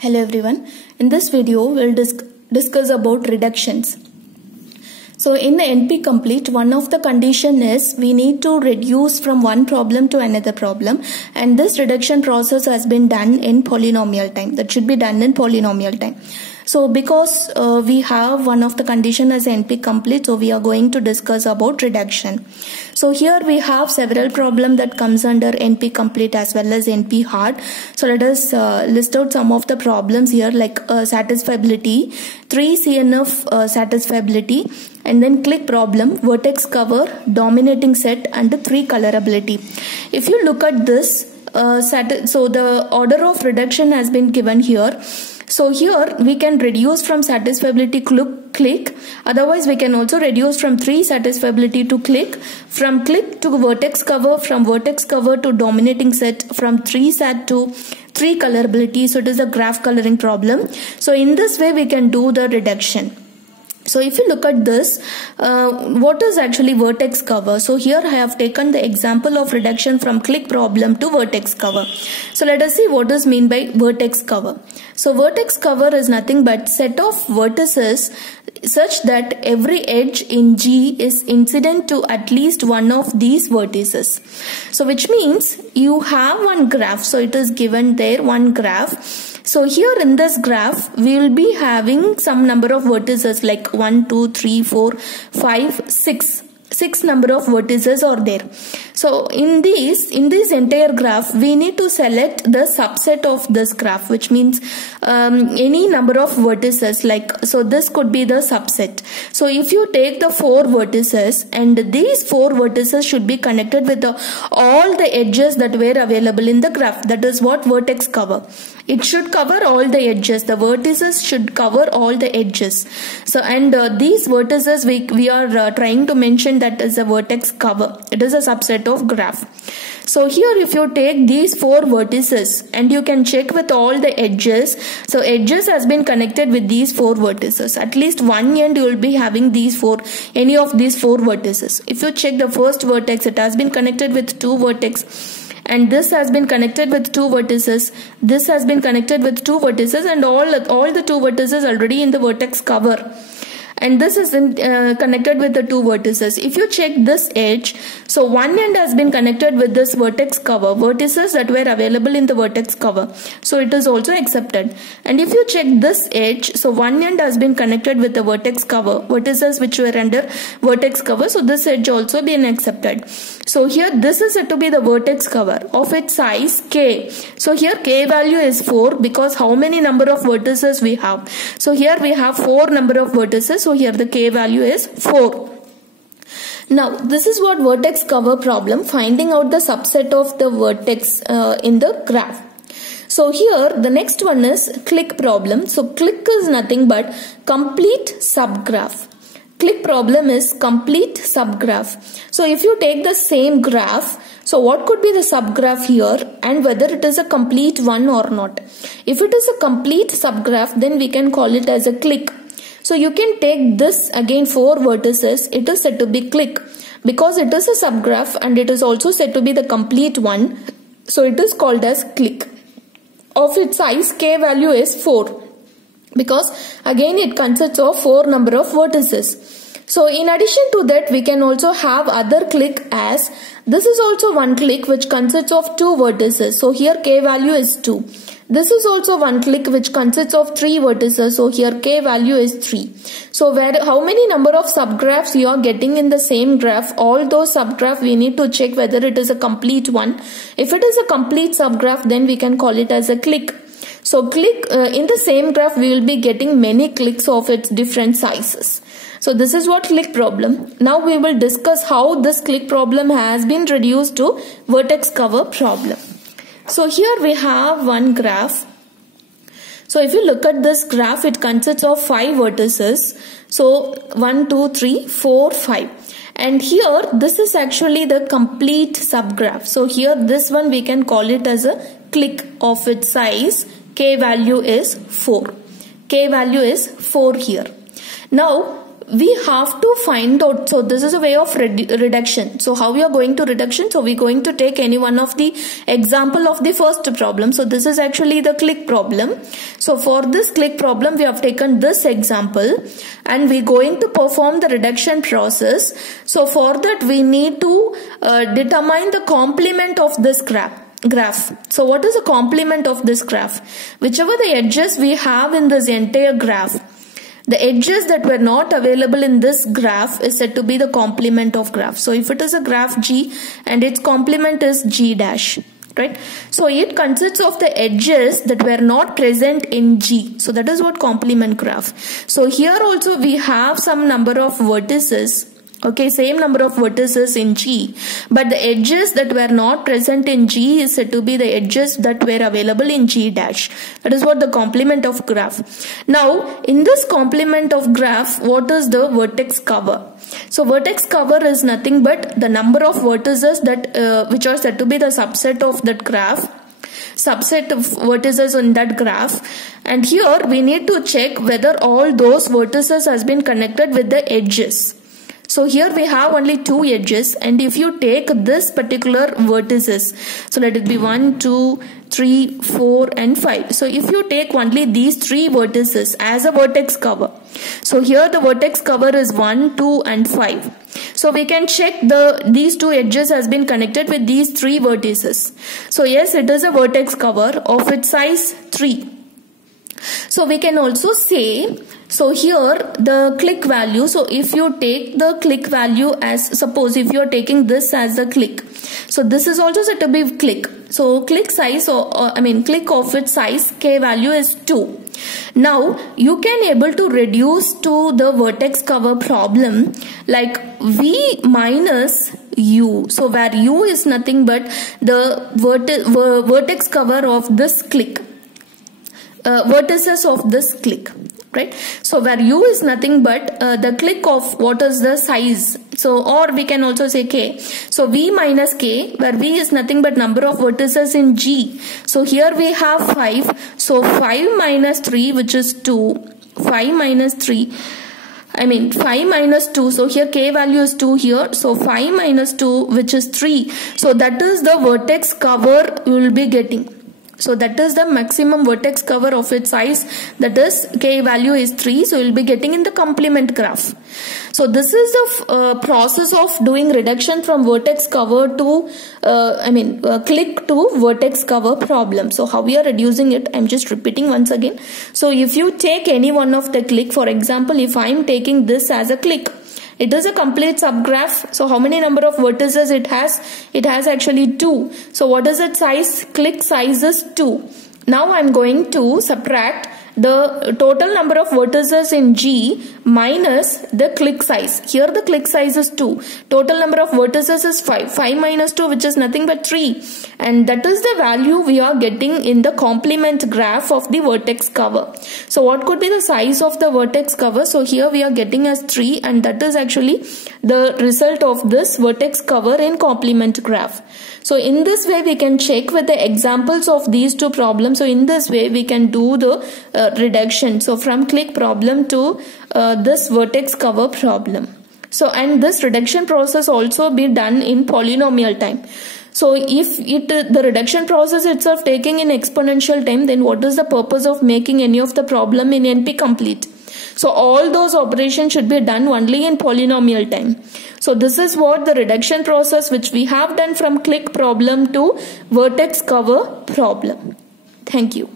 Hello everyone. In this video we'll discuss about reductions. So in the NP complete, one of the condition is we need to reduce from one problem to another problem, and this reduction process has been done in polynomial time. That should be done in polynomial time. So because we have one of the condition as NP complete, so we are going to discuss about reduction. So here we have several problem that comes under NP complete as well as NP hard. So let us list out some of the problems here, like satisfiability, 3 CNF satisfiability, and then click problem, vertex cover, dominating set, and 3 colorability. If you look at this, so the order of reduction has been given here. So here we can reduce from satisfiability click, otherwise we can also reduce from 3 satisfiability to click, from click to vertex cover, from vertex cover to dominating set, from 3 sat to 3 colorability. So it is a graph coloring problem. So in this way we can do the reduction. So if you look at this, what is actually vertex cover? So here I have taken the example of reduction from click problem to vertex cover. So let us see what is meant by vertex cover. So vertex cover is nothing but set of vertices such that every edge in G is incident to at least one of these vertices. So which means you have one graph. So it is given there, one graph. So here in this graph, we will be having some number of vertices like 1, 2, 3, 4, 5, 6. 6 number of vertices are there. So in this entire graph, we need to select the subset of this graph, which means any number of vertices, like, so this could be the subset. So if you take the 4 vertices, and these 4 vertices should be connected with all the edges that were available in the graph. That is what vertex cover. It should cover all the edges. The vertices should cover all the edges. So and these vertices we are trying to mention that is a vertex cover. It is a subset of graph. So here if you take these 4 vertices and you can check with all the edges. So edges has been connected with these 4 vertices. At least one end you will be having any of these 4 vertices. If you check the first vertex, it has been connected with 2 vertex. And this has been connected with 2 vertices. This has been connected with 2 vertices, and all the 2 vertices already in the vertex cover. And this is connected with the 2 vertices. If you check this edge, so one end has been connected with this vertex cover, vertices that were available in the vertex cover. So it is also accepted. And if you check this edge, so one end has been connected with the vertex cover, vertices which were under vertex cover. So this edge also been accepted. So here this is said to be the vertex cover of its size k. So here k value is 4 because how many number of vertices we have? So here we have 4 number of vertices. So here the k value is 4. Now this is what vertex cover problem, finding out the subset of the vertex in the graph. So here the next one is click problem. So click is nothing but complete subgraph. Click problem is complete subgraph. So if you take the same graph, so what could be the subgraph here and whether it is a complete one or not? If it is a complete subgraph, then we can call it as a click. So you can take this again 4 vertices, it is said to be click because it is a subgraph and it is also said to be the complete one. So it is called as click. Of its size, k value is 4 because again it consists of 4 number of vertices. So in addition to that, we can also have other click as this is also one click which consists of 2 vertices. So here k value is 2. This is also one click which consists of 3 vertices. So here k value is 3. So how many number of subgraphs you are getting in the same graph? All those subgraphs we need to check whether it is a complete one. If it is a complete subgraph, then we can call it as a click. So click in the same graph we will be getting many clicks of its different sizes. So this is what click problem. Now we will discuss how this click problem has been reduced to vertex cover problem. So here we have one graph. So if you look at this graph, it consists of 5 vertices. So 1, 2, 3, 4, 5. And here this is actually the complete subgraph. So here this one we can call it as a click of its size. K value is 4. K value is 4 here. Now we have to find out. So this is a way of reduction. So how we are going to reduction? So we're going to take any one of the example of the first problem. So this is actually the click problem. So for this click problem, we have taken this example and we're going to perform the reduction process. So for that, we need to determine the complement of this graph. So what is the complement of this graph? Whichever the edges we have in this entire graph, the edges that were not available in this graph is said to be the complement of graph. So if it is a graph G and its complement is G dash, right? So it consists of the edges that were not present in G. So that is what complement graph. So here also we have some number of vertices. Okay, same number of vertices in G, but the edges that were not present in G is said to be the edges that were available in G dash. That is what the complement of graph. Now, in this complement of graph, what is the vertex cover? So vertex cover is nothing but the number of vertices that which are said to be the subset of that graph. Subset of vertices in that graph, and here we need to check whether all those vertices has been connected with the edges. So here we have only two edges, and if you take this particular vertices, so let it be 1, 2, 3, 4 and 5. So if you take only these three vertices as a vertex cover, so here the vertex cover is 1, 2 and 5. So we can check these two edges has been connected with these three vertices. So yes, it is a vertex cover of its size 3. So we can also say, so here the click value, so if you take the click value as, suppose if you are taking this as the click, so this is also said to be click. So click size, or click of its size k value is 2. Now you can able to reduce to the vertex cover problem like V minus U. So where U is nothing but the vertex cover of this click. Vertices of this click, right? So where U is nothing but the click of what is the size. So, or we can also say K. So V minus K, where V is nothing but number of vertices in G. So here we have 5. So 5 minus 3, which is 2. 5 minus 3. 5 minus 2. So here K value is 2 here. So 5 minus 2, which is 3. So that is the vertex cover you will be getting. So that is the maximum vertex cover of its size, that is K value is 3. So you will be getting in the complement graph. So this is the process of doing reduction from vertex cover to click to vertex cover problem. So how we are reducing it, I'm just repeating once again. So if you take any one of the click, for example, if I'm taking this as a click, it is a complete subgraph. So how many number of vertices it has? It has actually 2. So what is its size? Click size is 2. Now I'm going to subtract the total number of vertices in G minus the click size. Here the click size is 2. Total number of vertices is 5. 5 minus 2, which is nothing but 3. And that is the value we are getting in the complement graph of the vertex cover. So what could be the size of the vertex cover? So here we are getting as 3, and that is actually the result of this vertex cover in complement graph. So in this way we can check with the examples of these two problems. So in this way we can do the reduction. So from click problem to this vertex cover problem. So and this reduction process also be done in polynomial time. So if the reduction process itself taking in exponential time, then what is the purpose of making any of the problem in NP complete? So all those operations should be done only in polynomial time. So this is what the reduction process which we have done from click problem to vertex cover problem. Thank you.